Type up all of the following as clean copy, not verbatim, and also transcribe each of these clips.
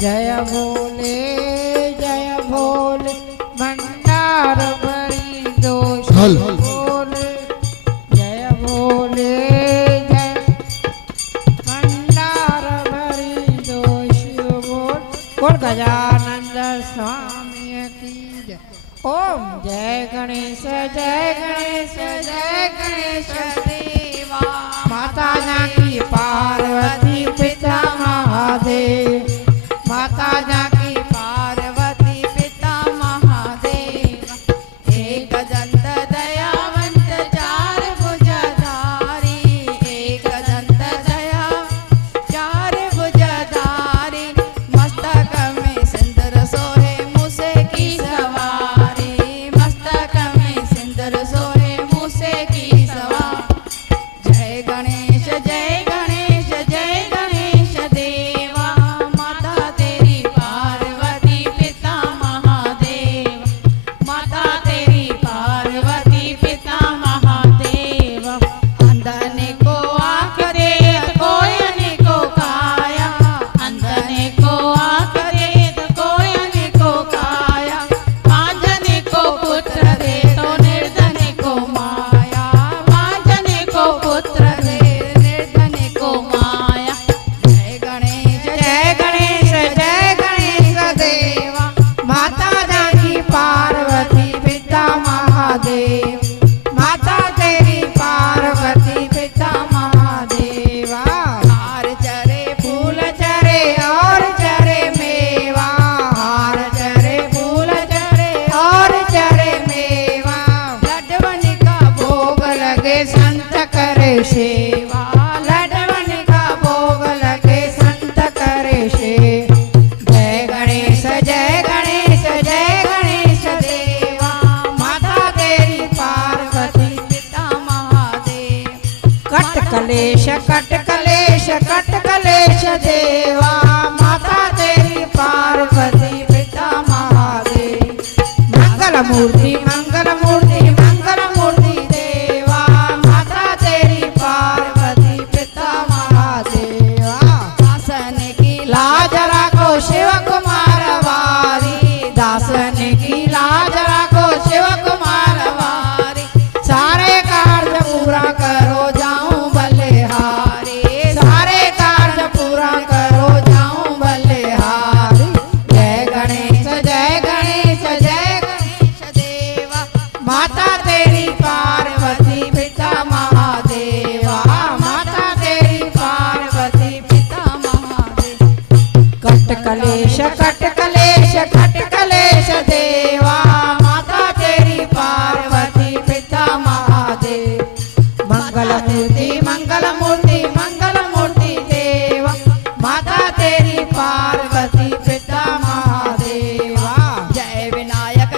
जय भोले भंडार भरी दोष बोले जय भोले जय भंडार भरी दोष बोल गजानंद स्वामी की जय। ओम जय गणेश देवा माता जानकी पार्वती पिता महादेव माता जानकी पार्वती पिता महादेव एक दंत दयावंत चार भुजधारी एक दंत दया चार भुजधारी मस्तक में सिंदूर सोहे मूसे की सवारी मस्तक में सिंदूर सोहे मूसे की सवारी। जय गणेश देवा माता तेरी पार्वती पिता महादेव माता तेरी पार्वती पिता महादेव। अंधने को आँख दे कोयने को काया अंधने को आँख दे कोयने को काया मांझने को पुत्र दे तो निर्धने को माया मांझने को पुत्र दे निर्धने को माया। जय गणेश देवा माता जानकी पार्वती पिता महादेव माता तेरी पार्वती पिता महादेवा। हार चरे फूल चरे और चरे मेवा हार चरे फूल चरे और चरे मेवा लड्डवन का भोग लगे संत करे सेवा लड्डवन का भोग लगे संत करे सेवा। जय गणेश देवा माता तेरी पार्वती पिता महादेव। कट कलेश देवा माता तेरी पार्वती पिता महादेव। मंगल मूर्ति देवा माता तेरी पार्वती पिता महादेवा। दासन की लाज राखो शिव कुमार वारी दासन की लाज राखो शिव कुमार वारी सारे कार्य पूरा करो जाऊं बलिहारी सारे कार्य पूरा करो जाऊं बलिहारी। जय गणेश देवा माता तेरी पार्वती पिता महादेवा माता तेरी पार्वती पिता महादेव। कट कलेश देवा माता तेरी पार्वती पिता महादेव। मंगल मूर्ति देवा माता तेरी पार्वती पिता महादेवा। जय विनायक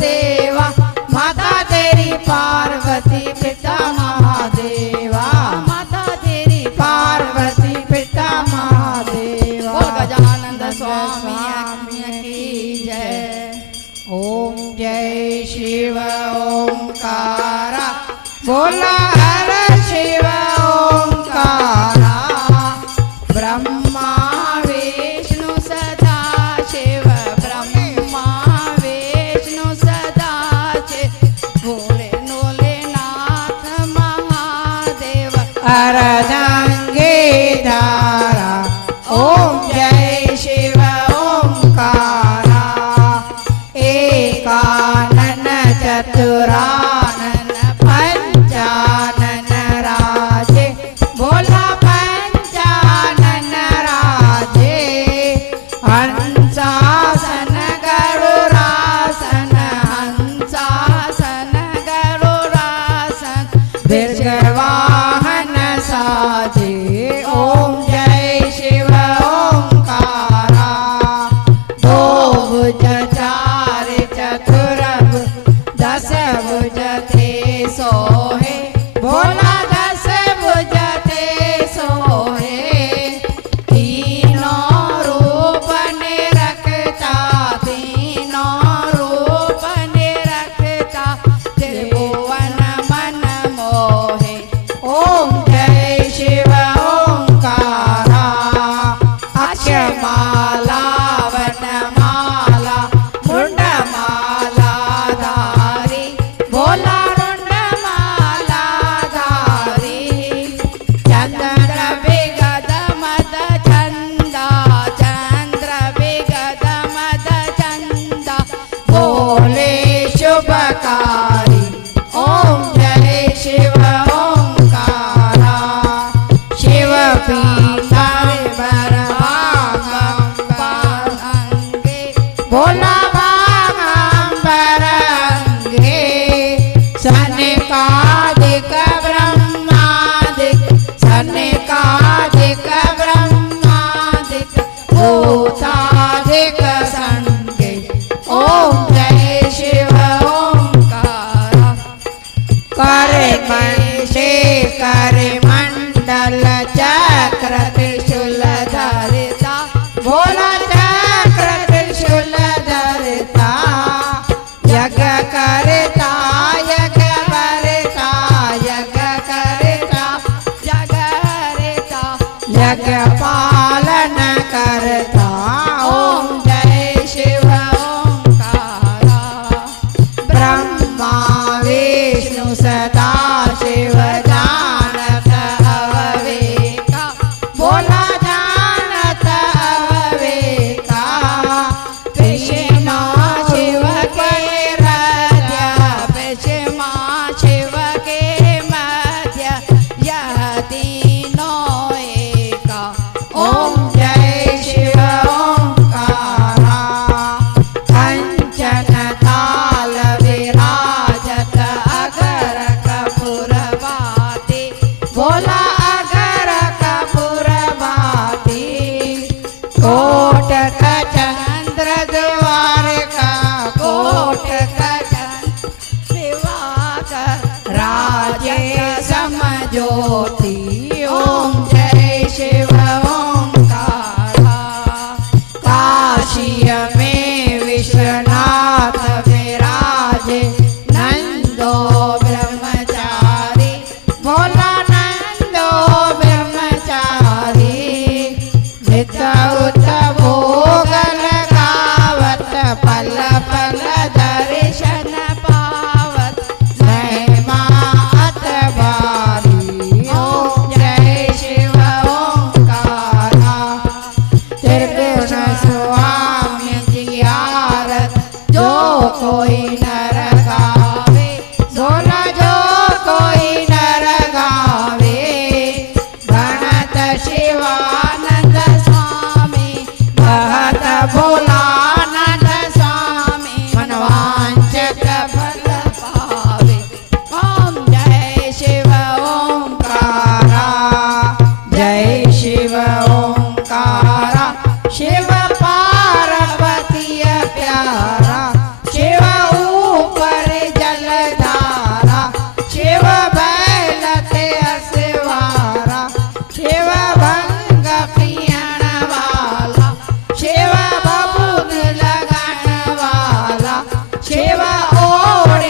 देवा माता तेरी पार्वती पिता महादेवा माता तेरी पार्वती पिता महादेवा। गजानंद स्वामी की जय। ओम जय शिव ओंकारा बोला हर शिव ओंकारा ब्रह्मा विष्णु सदा शिव ब्रह्मा विष्णु सदा शिव भोले भोलेनाथ महादेव अर्धांगे धारा। ओम जय शिव ओंकारा एकानन चतुरानन पंचानन राजे बोला पंचानन राजे। हंसासन गरुरासन दीर्घवाहन साजे। ओम जय शिव ओंकारा दो भुज चार चतुर्भुज दस भुज ते सोहे बोला दस भुज ते सोहे। तीनों रूप ने पीतम बरभागम बरंगे भोला भागम बरंगे सनकादिक ब्रह्मादिक सनकादिक ब्रह्मादिक भूतादिक संगे ओम जय शिव ओंकारा करे मंडे करे मंडल चक्र त्रिशूल धरिता भोला चक्र त्रिशूल धरिता यज्ञ करता यज्ञ करता यज्ञ करता यज्ञ करता यज्ञ पालन करता ओम जय शिव ओंकारा ब्रह्मा विष्णु सदा शिव जानत अविवेका भोला जानत अविवेका पिछमा शिव के हृदय पिछमा शिव के मध्य यह तीनों एका ओम जय शिव ओंकारा कंचन थाल विराजत अगर कपूर बाती भोला अगर कपूर बाती कोट का चंद्र द्वार का कोट का चंद्र दिवाकर राजे समझोती ओम जय शिव ओंकारा काशी में विश्वनाथ विराजे नंदो ब्रह्मचारी भोला नंदो ब्रह्मचारी नित उत भोग लगावत पल पल दर्शन पावत महिमा अत भारी ओम जय शिव ओंकारा त्रिगुण स्वामी जी आरत जो कोई नर गावे भोला जो कोई नर गावे गणत शिवानंद स्वामी भगत भोलानंद स्वामी मनवांचक फल पावे ओम जय शिव ओंकारा जय शिव ओंकारा शिव पार्वती प्यारा शिव ऊपर जलधारा शिव बैलते असवारा शिव भंग पियण वाला शिव बबूद लगन वाला शिव ओढ़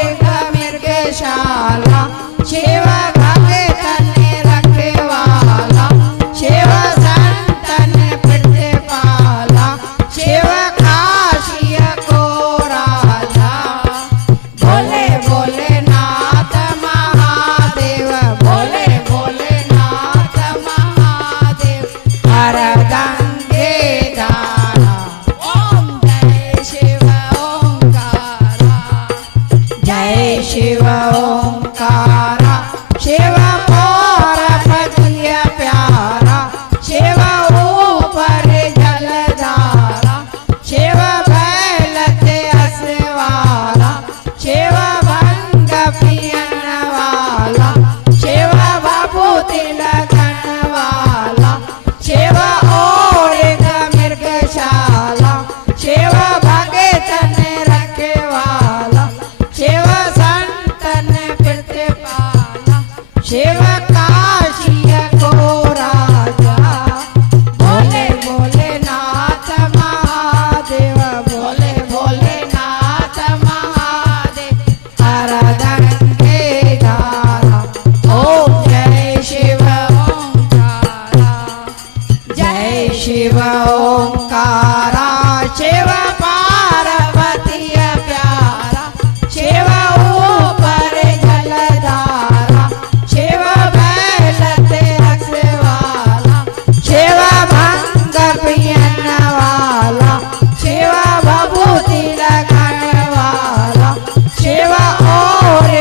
मृगशाला शिव भगतन रखवाला शिव संतन प्रतिपाला शिव काशी को राजा भोले भोलेनाथ महादेव भोले भोलेनाथ महादेव हर गंगे धारा ओम जय शिव ओंकारा जय शिव ओंकारा शिव पार्वती प्यारा शिव ऊपर जलधारा शिव बैलते असवारा शिव भंग पियन वाला शिव बबूती लगन वाला शिव ओढ़ मृगशाला शिव भगतन रखवाला शिव संतन प्रतिपाला शिव काशी को राजा भोले भोलेनाथ महादेव भोले भोलेनाथ महादेव हर गंगे धारा ओम जय शिव ओंकारा जय शिव ओंकारा शिव पार्वती प्यारा शिव ऊपर जलधारा शिव बैलते असवाला शिव भंग पियन वाला शिव बबूती लगन वाला शिव ओढ़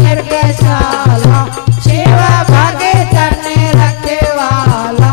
मृगशाला शिव भगतन रखवाला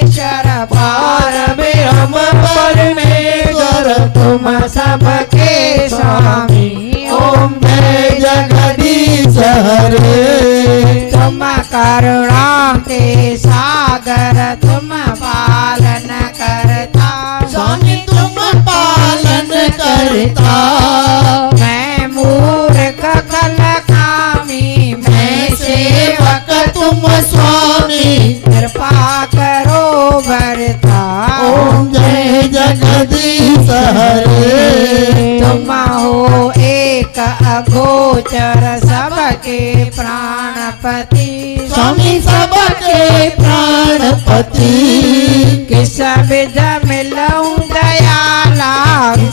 जगती किस विध मिलऊं दयाला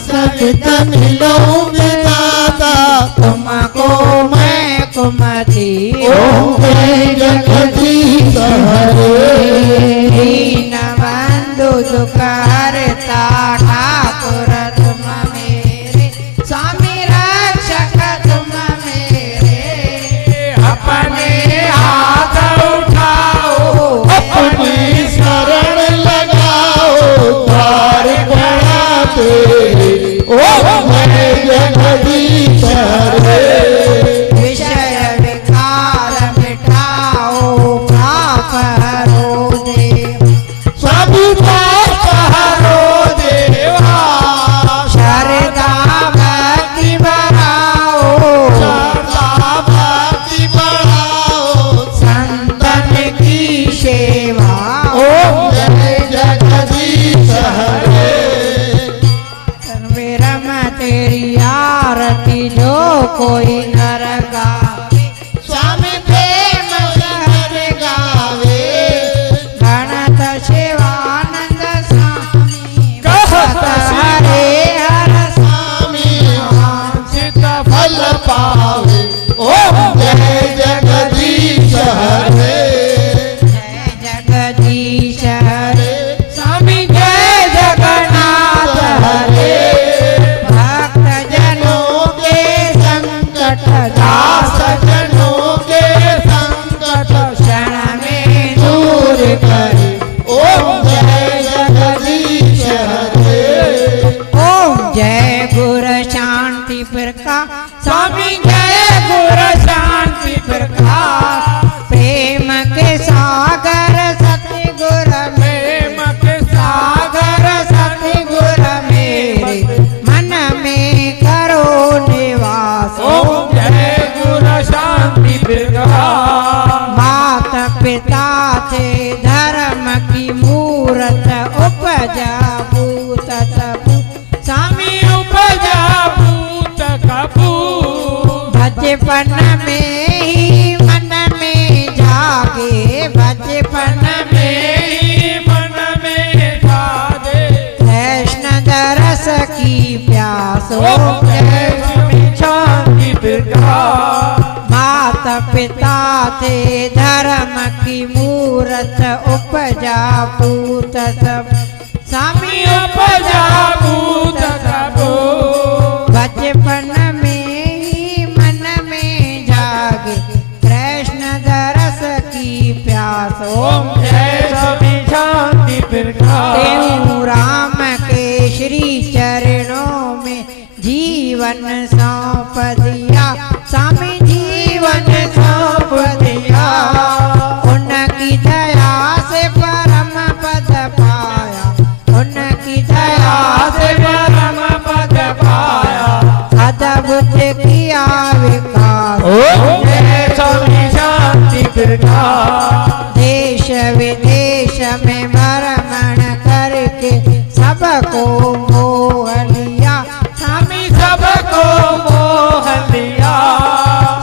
सवित मिलोगे दाता तुमको मैं कुमति ओम जय जगदीश हरे दीन बंधु दुख हरता ठाकुर तुम मेरे स्वामी रक्षक तुम मेरे अपने हाथ उठाओ अपनी शरण लगाओ द्वार बड़ा तेरे ओम जय जगदीश हरे विषय विकार मिटाओ पाप हरो देव सब पाप हरो देवा शरदा भक्ति बढ़ाओ श्रद्धा भक्ति बढ़ाओ संतन की सेवा ओम जय जगदीश हरे विरम तेरी आरती जो कोई नर गावे स्वामी प्रेम हर गावे गणत शिवानंद स्वामी कहत हरे हर स्वामी वांछित फल पावे ओम जय जगदीश हरे जय जगदीश हरे स्वामी जय जगन्नाथ हरे भक्त जनों के संकट दास सजनों के संकट क्षण में दूर करे ओम जय जगदीश हरे ओम जय गुरु शांति प्रकाश स्वामी जय गुरु शांति प्रकाश प्रेम के सागर सतगुर प्रेम के सागर सतगुर मेरे मन में करो निवास ओम जय गुरु शांति प्रकाश मात पिता थे धर्म की मूरत उपजा भूत सबू स्वामी उपजा भूत कपूर बचपन में ही मन में जागे बचपन में ही मन में जागे कृष्ण दरस की प्यास ओम जय स्वामी शांति प्रकाश माता पिता थे धर्म की मूरत उपजा पूत सब स्वामी उपजा भूत कपूर बचपन में ही मन में जागे कृष्ण दरस की प्यास ओम जय स्वामी शांति प्रकाश तेऊ राम के श्री चरणों में जीवन सौंप दिया स्वामी जीवन सौंप दिया उनकी दया से परम पद पाया उनकी दया से परम पद पाया अद्भुत किया विकास ओम जय स्वामी शांति प्रकाश देश विदेश में भ्रमण करके सबको मोह लिया स्वामी सबको मोह लिया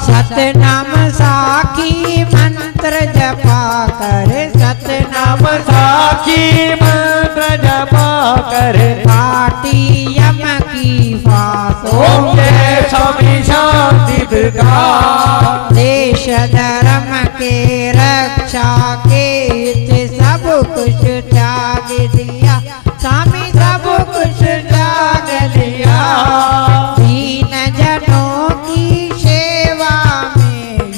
सतनाम साखी मंत्र जपा कर सतनाम नाम साखी मंत्र जपा कर पाटी यम की फास ओम जय स्वामी शांति प्रकाश देश धर्म के रक्षा के हित सब कुछ त्याग दिया स्वामी सब कुछ त्याग दिया दीन जनों की सेवा में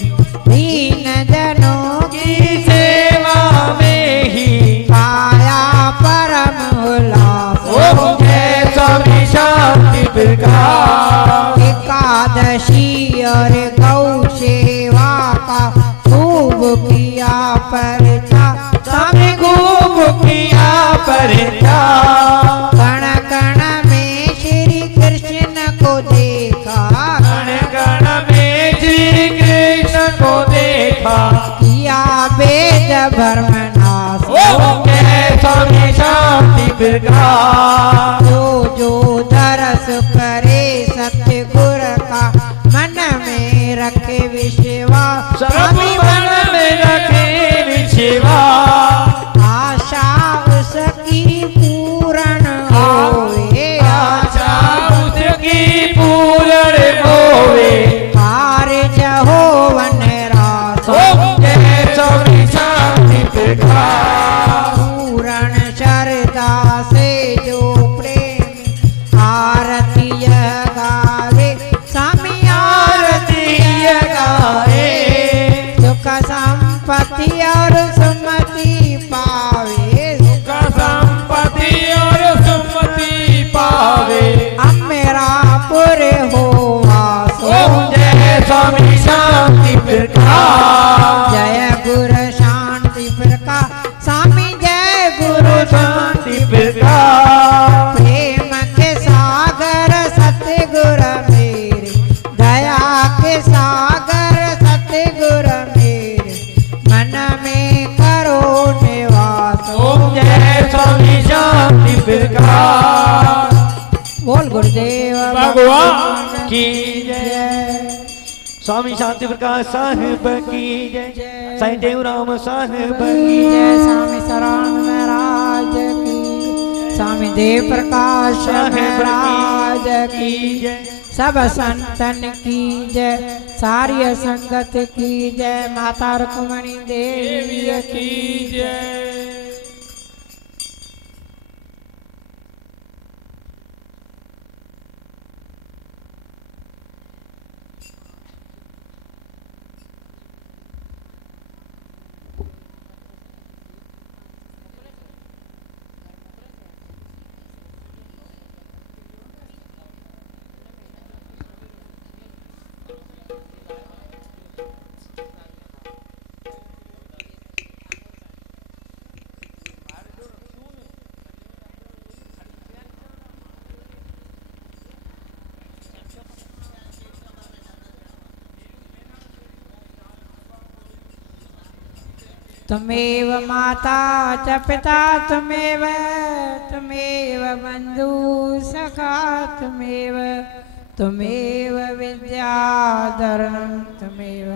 दीन जनों की सेवा में ही पाया परम उल्लास ओम जय स्वामी शांति प्रकाश एकादशी और गौ सेवा का खूब किया परचा स्वामी खूब किया परिचा कण कण में श्री कृष्ण को देखा गण गण में श्री कृष्ण को देखा किया वेद भ्रमनाश ओम जय स्वामी शांति प्रकाश जो दरस करे सतगुर का मन में रखे विश्वास सब मन में रखे विश्वास आशा भगवान की जय। स्वामी शांति प्रकाश साहिब की जय। साईं देवराम साहिब की जय। स्वामी शरण महाराज की, स्वामी देव प्रकाश महाराज की जय। सब संतन की जय, सारी संगत की जय, माता रुक्मणी देवी की जय। त्वमेव माता च पिता त्वमेव, त्वमेव बन्धु सखा त्वमेव, त्वमेव विद्याधरणं त्वमेव,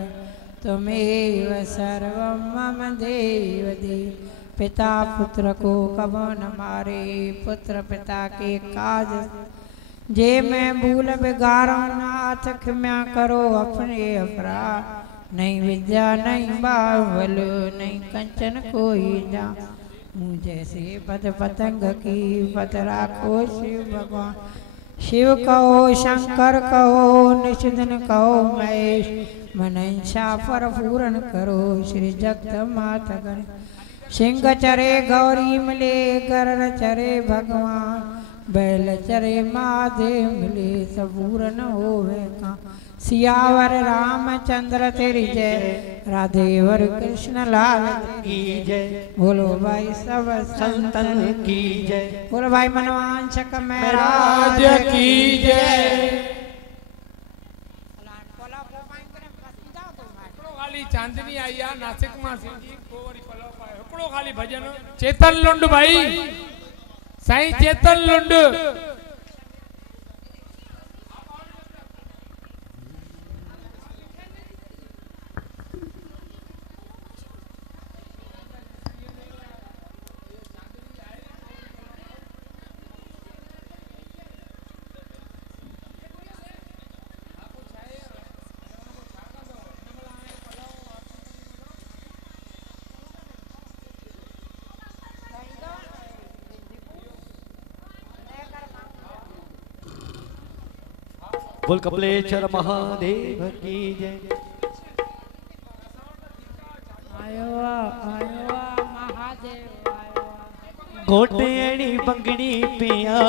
त्वमेव सर्वं मम देव देव। पिता पुत्र को कबो न मारे, पुत्र पिता के काज जे मैं भूल बिगारूं, नाथ क्षमा करो अपने अपराध। नहीं विद्या नहीं बावल, नहीं कंचन कोई जा, मुँह जैसे पद पतंग की पत राखो शिव भगवान। शिव कहो शंकर कहो निषिधन कहो महेश, मनंशा पर पूर्ण करो श्री जगत माता गण। सिंह चरे गौरी मिले, गरुड़ चरे भगवान, बैल चरे महादेव मिले, सब पूर्ण होवे का। सियावर रामचंद्र तेरी जय, राधेवर कृष्ण लाल की जय। बोलो भाई सब संतन की जय। बोलो भाई मनवांशक महाराज की जय। खाली चांदनी आई आ नासिक में सिंधी को वरी पलो पाए हिकड़ो खाली भजन चेतन लुंड भाई, साईं चेतन लुंड। बोल कपिलेश्वर महादेव की जय। आयो महादेव आयो। गोटेड़ी बंगड़ी पिया